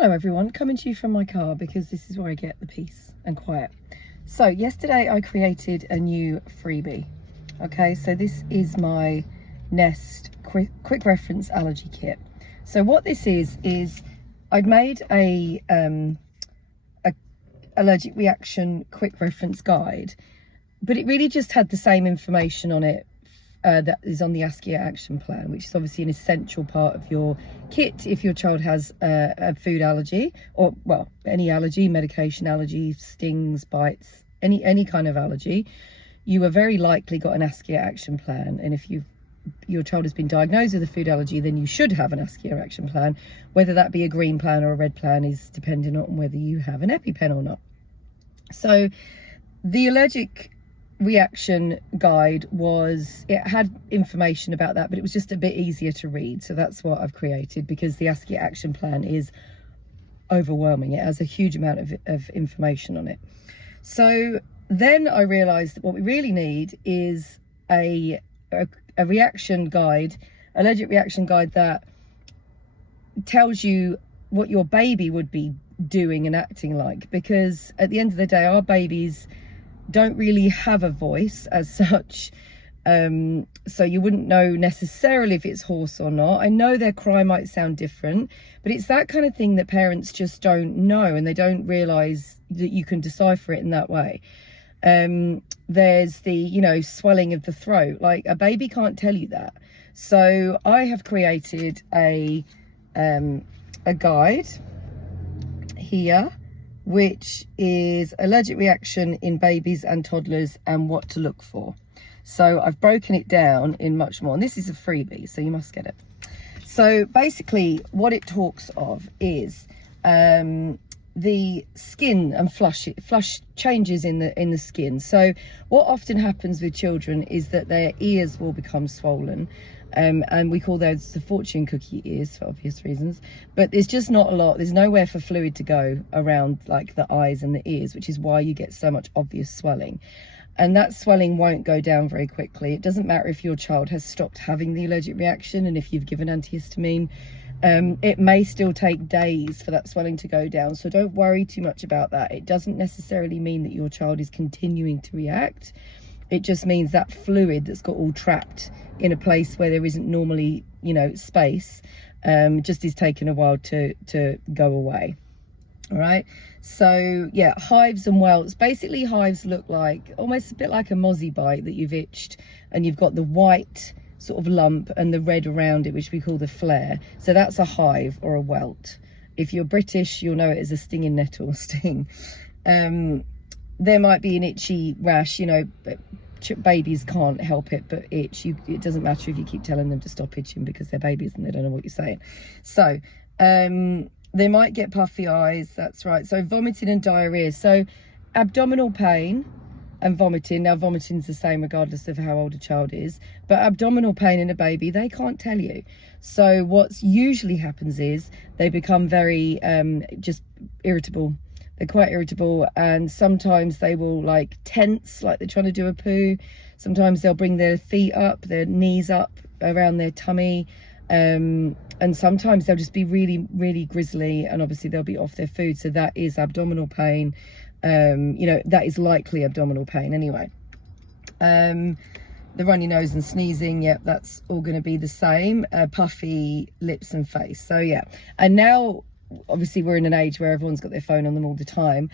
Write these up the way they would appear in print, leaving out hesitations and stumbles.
Hello everyone, coming to you from my car because this is where I get the peace and quiet. So yesterday I created a new freebie. Okay, so this is my Nest quick reference allergy kit. So what this is I'd made a allergic reaction quick reference guide, but it really just had the same information on it that is on the allergic action plan, which is obviously an essential part of your kit if your child has a food allergy, or well, any allergy, medication allergy, stings, bites, any kind of allergy. You are very likely got an allergic action plan, and if your child has been diagnosed with a food allergy, then you should have an allergic action plan. Whether that be a green plan or a red plan is depending on whether you have an EpiPen or not. So the allergic reaction guide it had information about that, but it was just a bit easier to read. So that's what I've created, because the allergic action plan is overwhelming. It has a huge amount of information on it. So then I realized that what we really need is a reaction guide, allergic reaction guide, that tells you what your baby would be doing and acting like, because at the end of the day, our babies don't really have a voice as such, so you wouldn't know necessarily if it's hoarse or not. I know their cry might sound different, but it's that kind of thing that parents just don't know, and they don't realize that you can decipher it in that way. There's the swelling of the throat, like a baby can't tell you that. So I have created a guide here, which is allergic reaction in babies and toddlers and what to look for. So I've broken it down in much more, and this is a freebie, so you must get it. So basically what it talks of is the skin and flush changes in the skin. So what often happens with children is that their ears will become swollen, and we call those the fortune cookie ears for obvious reasons, but there's just not a lot, there's nowhere for fluid to go around like the eyes and the ears, which is why you get so much obvious swelling. And that swelling won't go down very quickly. It doesn't matter if your child has stopped having the allergic reaction and if you've given antihistamine. It may still take days for that swelling to go down, so don't worry too much about that. It doesn't necessarily mean that your child is continuing to react. It just means that fluid that's got all trapped in a place where there isn't normally, space, just is taking a while to go away. All right. So yeah, hives and welts. Basically, hives look like almost a bit like a mozzie bite that you've itched, and you've got the white sort of lump and the red around it, which we call the flare. So that's a hive or a welt. If you're British, you'll know it as a stinging nettle sting. There might be an itchy rash, but babies can't help it but itch. It doesn't matter if you keep telling them to stop itching, because they're babies and they don't know what you're saying. So they might get puffy eyes, that's right. So vomiting and diarrhea. So abdominal pain and vomiting. Now vomiting is the same regardless of how old a child is, but abdominal pain in a baby, they can't tell you. So what's usually happens is they become very just irritable. They're quite irritable, and sometimes they will like tense, like they're trying to do a poo. Sometimes they'll bring their feet up, their knees up around their tummy, and sometimes they'll just be really, really grizzly, and obviously they'll be off their food. So that is abdominal pain. That is likely abdominal pain anyway. The runny nose and sneezing, yep, that's all going to be the same. Puffy lips and face. So yeah, and now obviously we're in an age where everyone's got their phone on them all the time.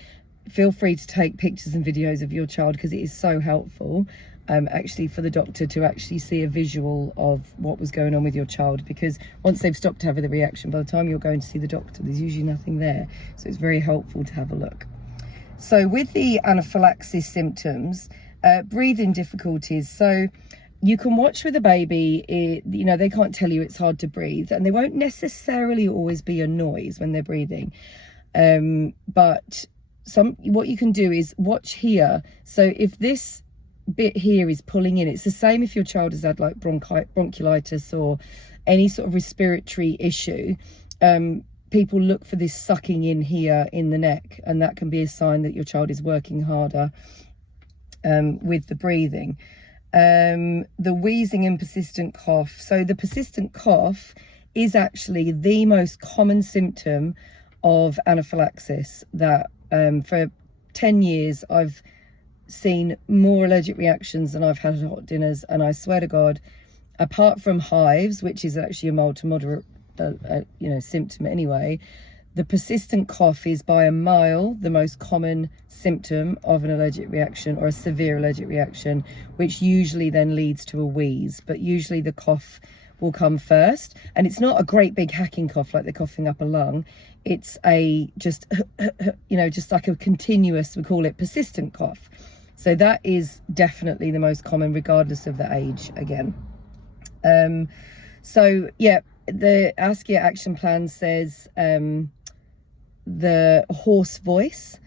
Feel free to take pictures and videos of your child, because it is so helpful actually for the doctor to actually see a visual of what was going on with your child, because once they've stopped having the reaction, by the time you're going to see the doctor, there's usually nothing there. So it's very helpful to have a look. So with the anaphylaxis symptoms, breathing difficulties. So you can watch with a baby, they can't tell you it's hard to breathe, and they won't necessarily always be a noise when they're breathing. But what you can do is watch here. So if this bit here is pulling in, it's the same if your child has had like bronchiolitis or any sort of respiratory issue. People look for this sucking in here in the neck, and that can be a sign that your child is working harder with the breathing. The wheezing and persistent cough. So the persistent cough is actually the most common symptom of anaphylaxis that for 10 years I've seen more allergic reactions than I've had hot dinners. And I swear to God, apart from hives, which is actually a mild to moderate symptom anyway, the persistent cough is by a mile the most common symptom of an allergic reaction, or a severe allergic reaction, which usually then leads to a wheeze. But usually the cough will come first, and it's not a great big hacking cough like they're coughing up a lung. It's a just just like a continuous, we call it persistent cough. So that is definitely the most common, regardless of the age again. So yeah, the ASCII action plan says the hoarse voice.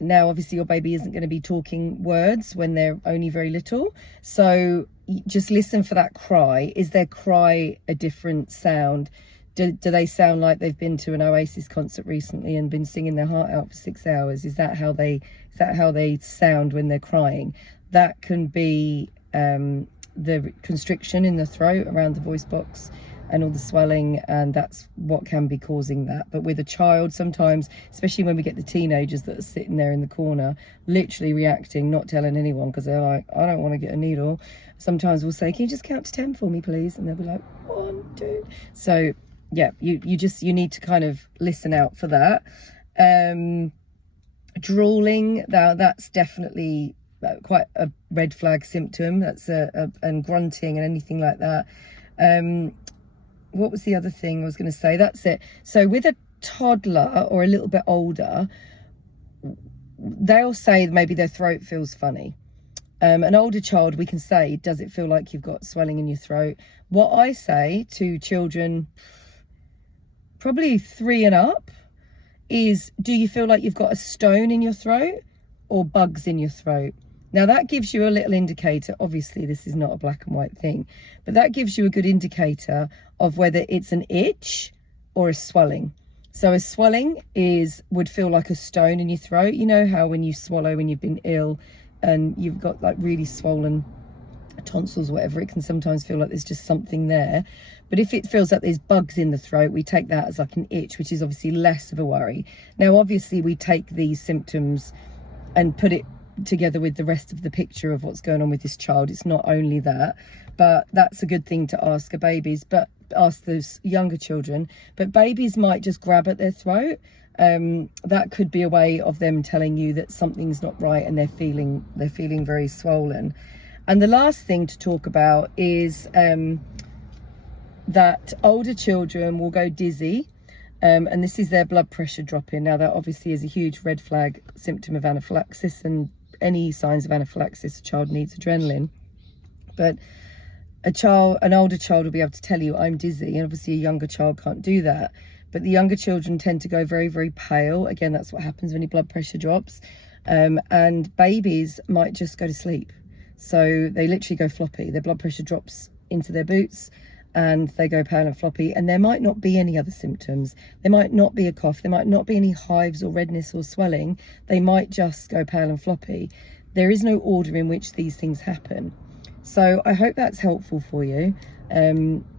Now obviously your baby isn't going to be talking words when they're only very little, so just listen for that cry. Is their cry a different sound? Do they sound like they've been to an Oasis concert recently and been singing their heart out for 6 hours? Is that how they sound when they're crying? That can be the constriction in the throat around the voice box and all the swelling, and that's what can be causing that. But with a child, sometimes, especially when we get the teenagers that are sitting there in the corner, literally reacting, not telling anyone because they're like, I don't want to get a needle. Sometimes we'll say, can you just count to 10 for me, please? And they'll be like, 1, 2. So yeah, you need to kind of listen out for that. Drooling, now that's definitely quite a red flag symptom. That's and grunting and anything like that. What was the other thing I was going to say? That's it. So with a toddler or a little bit older, they'll say maybe their throat feels funny. An older child, we can say, does it feel like you've got swelling in your throat? What I say to children, probably 3 and up, is, do you feel like you've got a stone in your throat or bugs in your throat? Now that gives you a little indicator. Obviously this is not a black and white thing, but that gives you a good indicator of whether it's an itch or a swelling. So a swelling would feel like a stone in your throat. You know how when you swallow when you've been ill and you've got like really swollen tonsils, whatever, it can sometimes feel like there's just something there. But if it feels like there's bugs in the throat, we take that as like an itch, which is obviously less of a worry. Now obviously we take these symptoms and put it together with the rest of the picture of what's going on with this child. It's not only that, but that's a good thing to ask ask those younger children. But babies might just grab at their throat. That could be a way of them telling you that something's not right and they're feeling very swollen. And the last thing to talk about is that older children will go dizzy, and this is their blood pressure dropping. Now that obviously is a huge red flag symptom of anaphylaxis, and any signs of anaphylaxis, a child needs adrenaline. But an older child will be able to tell you, I'm dizzy, and obviously a younger child can't do that. But the younger children tend to go very, very pale. Again, that's what happens when your blood pressure drops. And babies might just go to sleep. So they literally go floppy. Their blood pressure drops into their boots and they go pale and floppy. And there might not be any other symptoms. There might not be a cough. There might not be any hives or redness or swelling. They might just go pale and floppy. There is no order in which these things happen. So I hope that's helpful for you.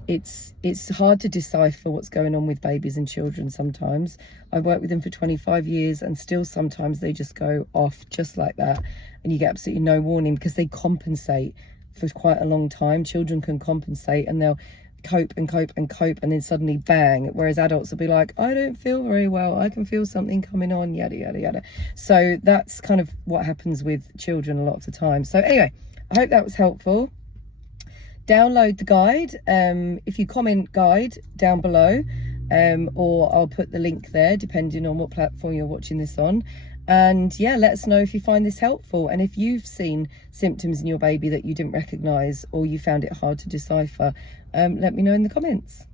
It's hard to decipher what's going on with babies and children sometimes. I've worked with them for 25 years and still sometimes they just go off just like that, and you get absolutely no warning because they compensate for quite a long time. Children can compensate and they'll cope and cope and cope, and then suddenly bang, whereas adults will be like, I don't feel very well, I can feel something coming on, yada yada yada. So that's kind of what happens with children a lot of the time. So anyway, I hope that was helpful. Download the guide. If you comment guide down below, or I'll put the link there depending on what platform you're watching this on. And yeah, let us know if you find this helpful, and if you've seen symptoms in your baby that you didn't recognize or you found it hard to decipher, let me know in the comments.